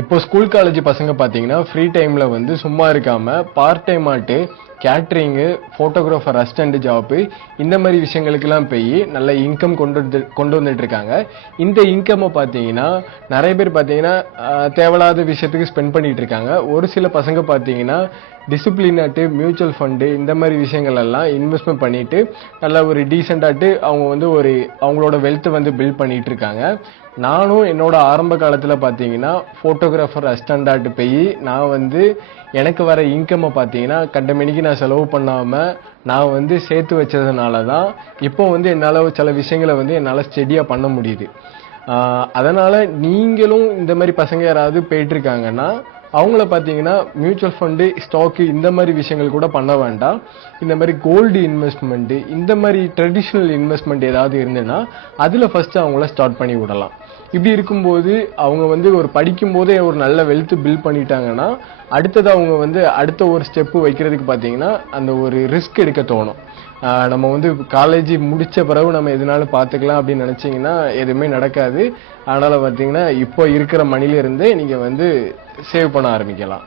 இப்போ school college பசங்க பாத்தீங்கன்னா ஃப்ரீ டைம்ல வந்து சும்மா இருக்காம பார்ட் டைம் ஆட்டு கேட்டரிங்கு, போட்டோகிராஃபர் அசிஸ்டன்ட் ஜாப் இந்த மாதிரி விஷயங்களுக்கெல்லாம் போய் நல்ல இன்கம் கொண்டு வந்துட்டு இருக்காங்க. இந்த இன்கம் பாத்தீங்கன்னா நிறைய பேர் பாத்தீங்கன்னா தேவையில்லாத விஷயத்துக்கு ஸ்பெண்ட் பண்ணிட்டு இருக்காங்க. ஒரு சில பசங்க பாத்தீங்கன்னா டிசிப்ளினாட்டு மியூச்சுவல் ஃபண்டு இந்த மாதிரி விஷயங்கள் எல்லாம் இன்வெஸ்ட்மெண்ட் பண்ணிட்டு நல்ல ஒரு டீசெண்டாட்டு அவங்க வந்து அவங்களோட வெல்த் வந்து பில்ட் பண்ணிட்டு இருக்காங்க. நானும் என்னோட ஆரம்ப காலத்துல பாத்தீங்கன்னா போட்டோகிராஃபர் அசிஸ்டன்ட் போய் நான் வந்து எனக்கு வர இன்கம் பாத்தீங்கன்னா கண்டமேனிக்கு நான் செலவு பண்ணாம நான் வந்து சேர்த்து வச்சதுனாலதான் இப்போ வந்து என்னால சில விஷயங்களை வந்து என்னால ஸ்டெடியா பண்ண முடியுது. அதனால நீங்களும் இந்த மாதிரி பசங்க யாராவது போயிட்டு இருக்காங்கன்னா அவங்கள பாத்தீங்கன்னா மியூச்சுவல் ஃபண்டு, ஸ்டாக்கு இந்த மாதிரி விஷயங்கள் கூட பண்ண வேண்டாம். இந்த மாதிரி கோல்டு இன்வெஸ்ட்மெண்ட், இந்த மாதிரி ட்ரெடிஷ்னல் இன்வெஸ்ட்மெண்ட் ஏதாவது இருந்ததுன்னா அதுல ஃபர்ஸ்ட் அவங்கள ஸ்டார்ட் பண்ணி விடலாம். இப்படி இருக்கும்போது அவங்க வந்து ஒரு படிக்கும் போதே ஒரு நல்ல வெல்த் பில்ட் பண்ணிட்டாங்கன்னா அடுத்தது அவங்க வந்து அடுத்த ஒரு ஸ்டெப் வைக்கிறதுக்கு பாத்தீங்கன்னா அந்த ஒரு ரிஸ்க் எடுக்க தோணும். நம்ம வந்து காலேஜ் முடிச்ச பிறகு நம்ம எதுனாலும் பாத்துக்கலாம் அப்படின்னு நினைச்சீங்கன்னா எதுவுமே நடக்காது. அதனால பாத்தீங்கன்னா இப்போ இருக்கிற மணில இருந்தே நீங்க வந்து சேவ் பண்ண ஆரம்பிக்கலாம்.